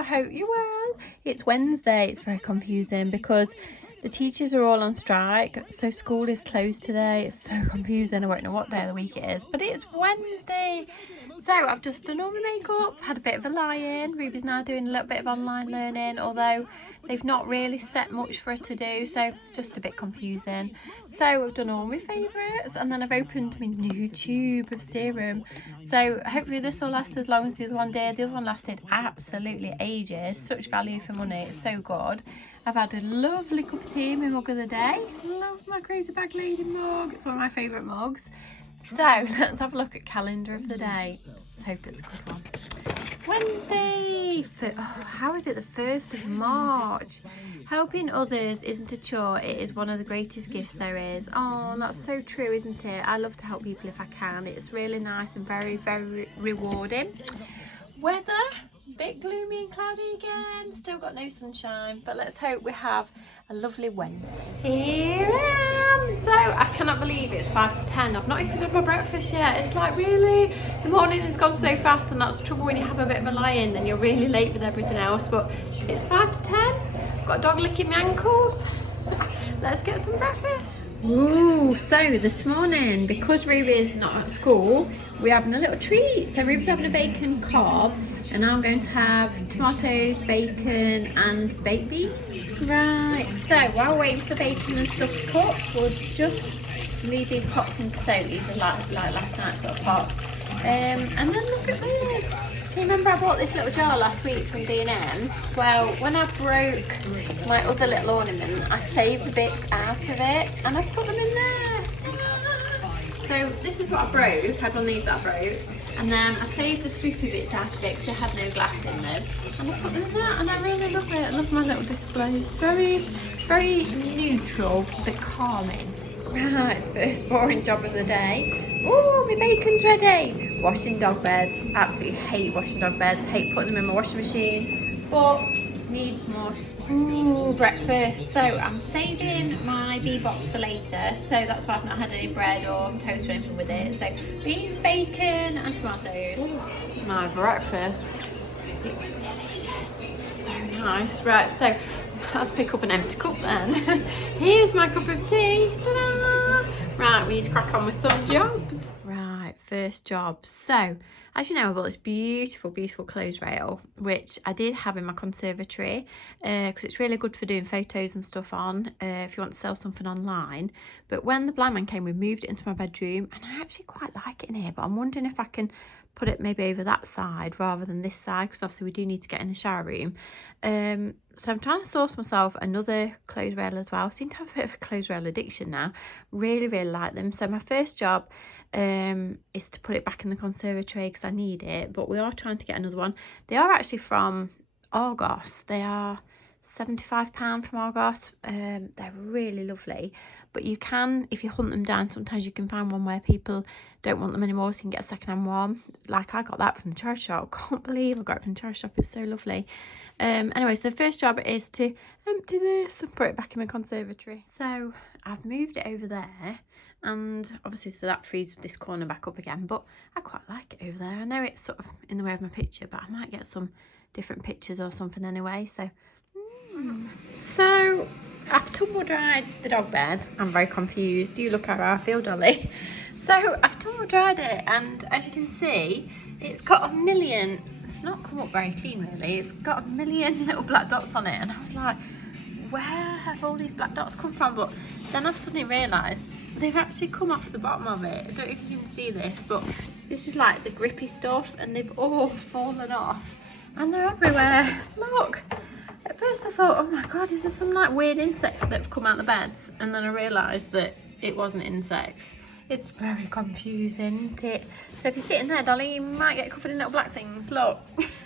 I hope you're well. It's Wednesday. It's very confusing because the teachers are all on strike, so school is closed today. It's so confusing. I won't know what day of the week it is, but it's Wednesday. So I've just done all my makeup, had a bit of a lie-in. Ruby's now doing a little bit of online learning, although they've not really set much for her to do, so just a bit confusing. So I've done all my favourites, and then I've opened my new tube of serum. So hopefully this will last as long as the other one did. The other one lasted absolutely ages. Such value for money. It's so good. I've had a lovely cup of tea in my mug of the day. Love my Crazy Bag Lady mug. It's one of my favourite mugs. So let's have a look at calendar of the day. Let's hope it's a good one. Wednesday. How is it the 1st of March? Helping others isn't a chore. It is one of the greatest gifts there is. Oh, that's so true, isn't it? I love to help people if I can. It's really nice and very, very rewarding. Weather. Bit gloomy and cloudy again, still got no sunshine, but let's hope we have a lovely Wednesday. Here I am. So I cannot believe it's 5 to 10. I've not even had my breakfast yet. It's like, really, the morning has gone so fast, and that's the trouble when you have a bit of a lie-in, then you're really late with everything else. But it's 5 to 10. I've got a dog licking my ankles. Let's get some breakfast. Ooh, so this morning, because Ruby is not at school, we're having a little treat. So Ruby's having a bacon cob, and I'm going to have tomatoes, bacon and baked beans. Right, so while we're waiting for the bacon and stuff to cook, we'll just leave these pots in soak. These are like last night's sort of pots. And then look at this. Can you remember I bought this little jar last week from D&M? Well, when I broke my other little ornament, I saved the bits out of it and I've put them in there. So this is what I broke. I had one of these that I broke. And then I saved the fluffy bits out of it because they had no glass in them. And I put them in there and I really love it. I love my little display. It's very, very neutral but calming. Right, first boring job of the day. Oh, my bacon's ready. Washing dog beds. Absolutely hate washing dog beds. Hate putting them in my washing machine. But needs more. Ooh, breakfast. So I'm saving my bee box for later. So that's why I've not had any bread or toast or anything with it. So beans, bacon and tomatoes. Ooh, my breakfast. It was delicious. So nice. Right, so I had to pick up an empty cup then. Here's my cup of tea. Ta-da! Right, we need to crack on with some jobs. Right, first job. So, as you know, I bought this beautiful, beautiful clothes rail, which I did have in my conservatory, because it's really good for doing photos and stuff on, if you want to sell something online. But when the blind man came, we moved it into my bedroom, and I actually quite like it in here, but I'm wondering if I can put it maybe over that side rather than this side, because obviously we do need to get in the shower room. So I'm trying to source myself another clothes rail as well. I seem to have a bit of a clothes rail addiction now. Really, really like them. So my first job is to put it back in the conservatory because I need it, but we are trying to get another one. They are actually from Argos. They are £75 from Argos. They're really lovely, but you can, if you hunt them down, sometimes you can find one where people don't want them anymore, so you can get a second-hand one. Like I got that from the charity shop. Can't believe I got it from the charity shop. It's so lovely. Anyway, so the first job is to empty this and put it back in my conservatory. So I've moved it over there, and obviously so that frees this corner back up again, but I quite like it over there. I know it's sort of in the way of my picture, but I might get some different pictures or something anyway. So I've tumble dried the dog bed. I'm very confused. You look how I feel, Dolly. So I've tumble dried it, and as you can see, it's got a million, it's not come up very clean really, it's got a million little black dots on it, and I was like, where have all these black dots come from? But then I've suddenly realised they've actually come off the bottom of it. I don't know if you can see this, but this is like the grippy stuff, and they've all fallen off and they're everywhere. Look. At first I thought, oh my god, is there some like weird insect that have come out the beds? And then I realised that it wasn't insects. It's very confusing, isn't it? So if you're sitting there, Dolly, you might get covered in little black things. Look,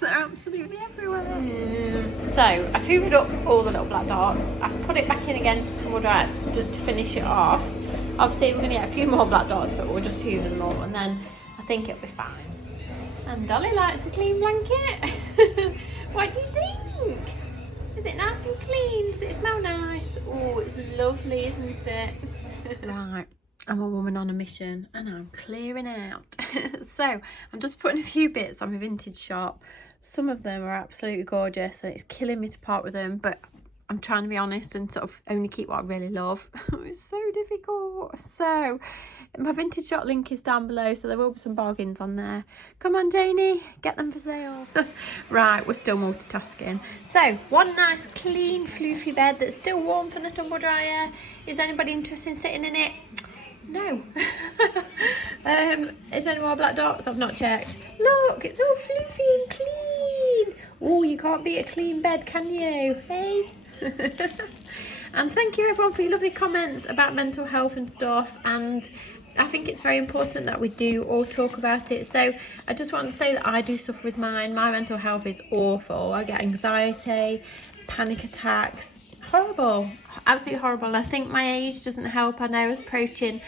they're absolutely everywhere. So I've hoovered up all the little black dots. I've put it back in again to tumble dry it just to finish it off. Obviously we're going to get a few more black dots, but we'll just hoover them all, and then I think it'll be fine. And Dolly likes the clean blanket. What do you think? Is it nice and clean? Does it smell nice? Oh, it's lovely, isn't it? Right, I'm a woman on a mission and I'm clearing out. So I'm just putting a few bits on my vintage shop. Some of them are absolutely gorgeous and it's killing me to part with them, but I'm trying to be honest and sort of only keep what I really love. It's so difficult. So my vintage shop link is down below, so there will be some bargains on there. Come on, Janie, get them for sale. Right, we're still multitasking. So one nice clean floofy bed that's still warm from the tumble dryer. Is anybody interested in sitting in it? No. Is there any more black dots? I've not checked. Look, it's all floofy and clean. Oh, you can't beat a clean bed, can you? Hey. And thank you everyone for your lovely comments about mental health and stuff, and I think it's very important that we do all talk about it. So I just want to say that I do suffer with mine. My mental health is awful. I get anxiety, panic attacks, horrible, absolutely horrible. And I think my age doesn't help. I know I was approaching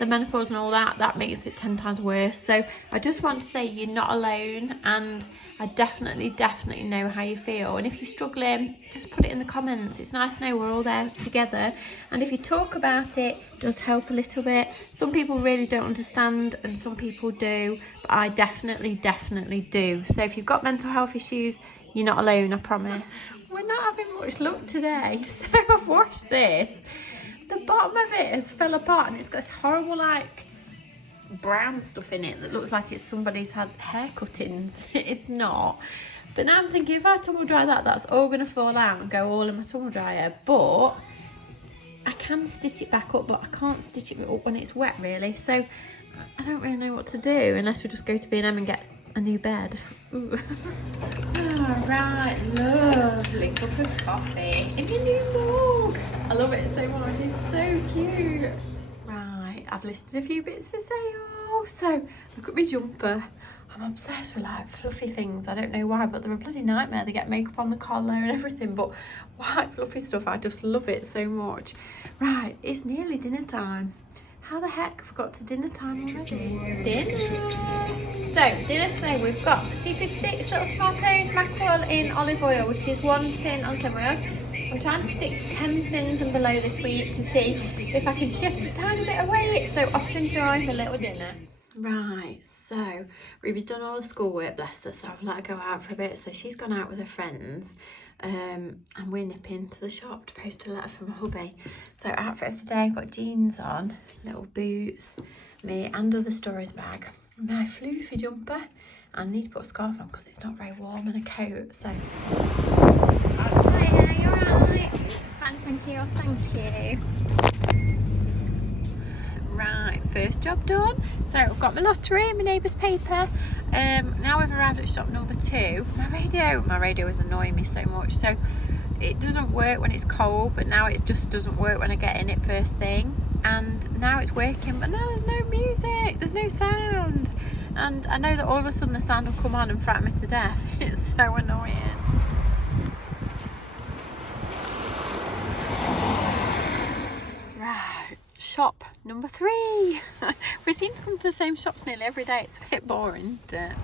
the menopause and all that makes it 10 times worse. So I just want to say you're not alone, and I definitely know how you feel. And if you're struggling, just put it in the comments. It's nice to know we're all there together, and if you talk about it, it does help a little bit. Some people really don't understand and some people do, but I definitely do. So if you've got mental health issues, you're not alone, I promise. We're not having much luck today, so I've washed this. The bottom of it has fell apart and it's got this horrible like brown stuff in it that looks like it's somebody's had hair cuttings. It's not. But now I'm thinking if I tumble dry that's all going to fall out and go all in my tumble dryer. But I can stitch it back up, but I can't stitch it up when it's wet really. So I don't really know what to do unless we just go to B&M and get a new bed. Alright, lovely cup of coffee in the new mug. I love it so much, it's so cute. Right, I've listed a few bits for sale. So look at my jumper. I'm obsessed with like fluffy things. I don't know why, but they're a bloody nightmare. They get makeup on the collar and everything, but white fluffy stuff, I just love it so much. Right, it's nearly dinner time. How the heck have we got to dinner time already? Dinner! So, dinner today we've got seafood sticks, little tomatoes, mackerel in olive oil, which is 1 sin on summer. I'm trying to stick to 10 sins and below this week to see if I can shift a tiny bit of weight, so off to enjoy her little dinner. Right, so Ruby's done all the schoolwork, bless her, so I've let her go out for a bit. So she's gone out with her friends, and we're nipping to the shop to post a letter from my hubby. So outfit of the day, got jeans on, little boots, me and other stories bag, my floofy jumper, and I need to put a scarf on because it's not very warm, and a coat. So hi, you alright? Fine, thank you, thank you. Right, first job done. So I've got my lottery and my neighbour's paper. Now we've arrived at shop number 2. My radio is annoying me so much. So it doesn't work when it's cold, but now it just doesn't work when I get in it first thing. And now it's working, but now there's no music, there's no sound. And I know that all of a sudden the sound will come on and frighten me to death. It's so annoying. Right, shop number 3. We seem to come to the same shops nearly every day. It's a bit boring, isn't it?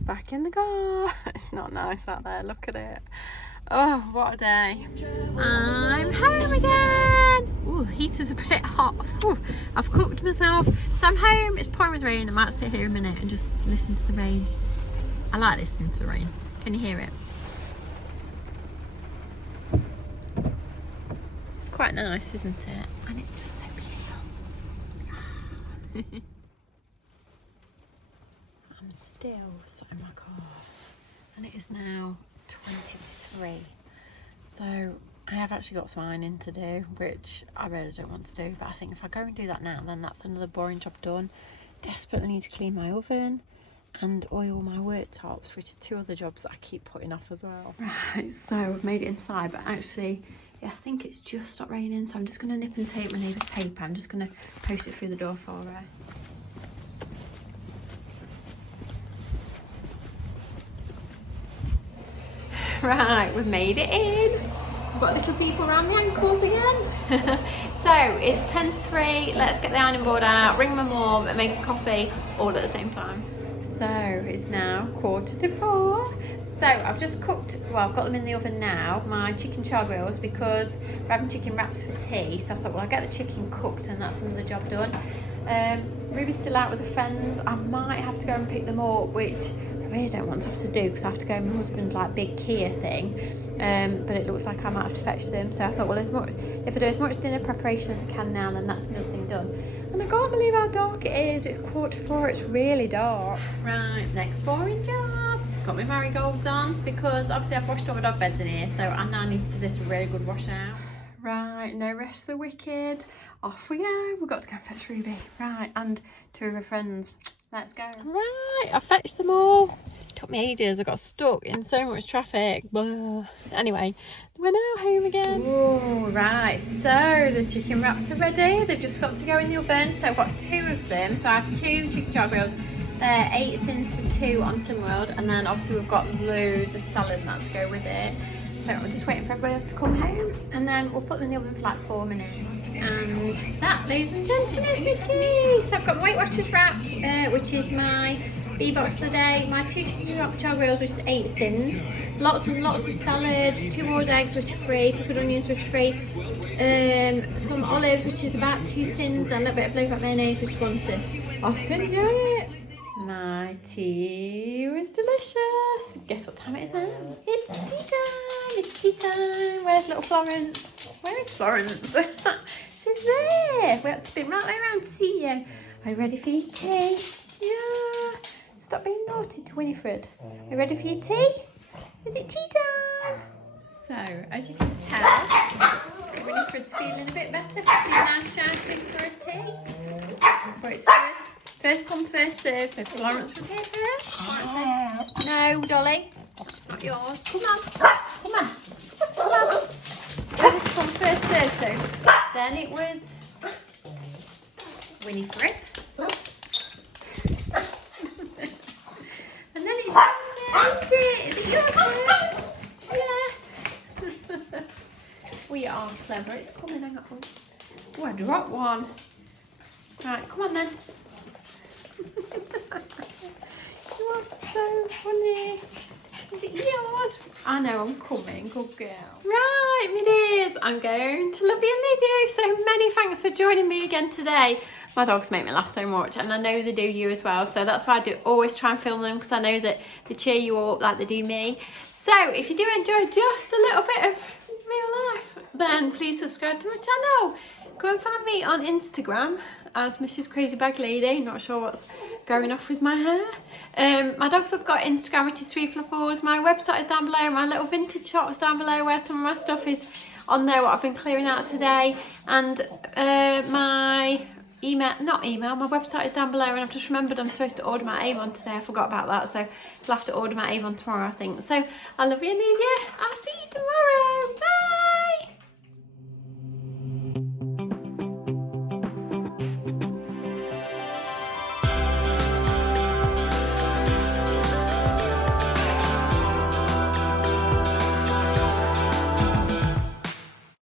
Back in the car. It's not nice out there, look at it. Oh, what a day. I'm home again. Ooh, heater's a bit hot. Ooh, I've cooked myself. So I'm home, it's pouring with rain. I might sit here a minute and just listen to the rain. I like listening to the rain. Can you hear it? It's quite nice, isn't it? And it's just so peaceful. I'm still sat in my car and it is now 20 to 3. So I have actually got some ironing to do, which I really don't want to do, but I think if I go and do that now, then that's another boring job done. Desperately need to clean my oven and oil my worktops, which are 2 other jobs that I keep putting off as well. Right, so I've made it inside, but actually I think it's just stopped raining, so I'm just going to nip and take my neighbour's paper. I'm just going to post it through the door for her. Right, we've made it in. We've got little people around the ankles again. So it's 10 to 3. Let's get the ironing board out, ring my mum and make a coffee all at the same time. So it's now 3:45. So I've just cooked, well, I've got them in the oven now, my chicken char-grills, because we're having chicken wraps for tea. So I thought, well, I'll get the chicken cooked and that's another job done. Ruby's still out with her friends. I might have to go and pick them up, which I really don't want to have to do because I have to go in my husband's like big Kia thing. But it looks like I might have to fetch them. So I thought, well, if I do as much dinner preparation as I can now, then that's another thing done. And I can't believe how dark it is. It's 4:45. It's really dark. Right, next boring job. Got my marigolds on because obviously I've washed all my dog beds in here, so I now need to give this a really good wash out. Right, no rest for the wicked. Off we go. We've got to go and fetch Ruby. Right, and two of her friends. Let's go. Right, I fetched them all. It took me ages. I got stuck in so much traffic. Blah. Anyway, we're now home again. Ooh, right, so the chicken wraps are ready. They've just got to go in the oven. So I've got two of them. So I have 2 chicken char-grills. They're 8 cents for 2 on Slimworld. And then obviously we've got loads of salad and that to go with it. So we're just waiting for everybody else to come home. And then we'll put them in the oven for like 4 minutes. And that, ladies and gentlemen, is my tea. So I've got my Weight Watchers wrap, which is my B-box for the day. My 2 chicken char-grills, which is 8 cents. Lots and lots of salad. 2 boiled eggs, which are free. Pickled onions, which are free. Some olives, which is about 2 cents. And a little bit of flavour mayonnaise, which is 1 cent. Off to enjoy it. My tea was delicious. Guess what time it is now? It's tea time. It's tea time. Where's little Florence? Where is Florence? She's there. We have to spin right way around to see you. Are you ready for your tea? Yeah. Stop being naughty to Winifred. Are you ready for your tea? Is it tea time? So, as you can tell, Winifred's feeling a bit better because she's now shouting for a tea. For its first come, first serve. So Florence was here first. Florence says, no, Dolly, that's not yours. Come on, come on, come on. First come, first serve. So then it was Winifred. And then it's your turn. Is it your turn? Yeah. We are clever. It's coming. Hang on. Oh, I dropped one. Right, come on then. You are so funny. Is it yours? I know, I'm coming. Good girl. Right, my dears. I'm going to love you and leave you. So many thanks for joining me again today. My dogs make me laugh so much, and I know they do you as well. So that's why I do always try and film them, because I know that they cheer you up like they do me. So if you do enjoy just a little bit of real life, then please subscribe to my channel. Go and find me on Instagram as Mrs. Crazy Bag Lady. Not sure what's going off with my hair. My dogs have got Instagram, which is 3fluffles. My website is down below. My little vintage shop is down below, where some of my stuff is on there, what I've been clearing out today. And my my website is down below, and I've just remembered I'm supposed to order my AVON today. I forgot about that, so I'll have to order my AVON tomorrow, I think. So I love you and leave you. I'll see you tomorrow. Bye.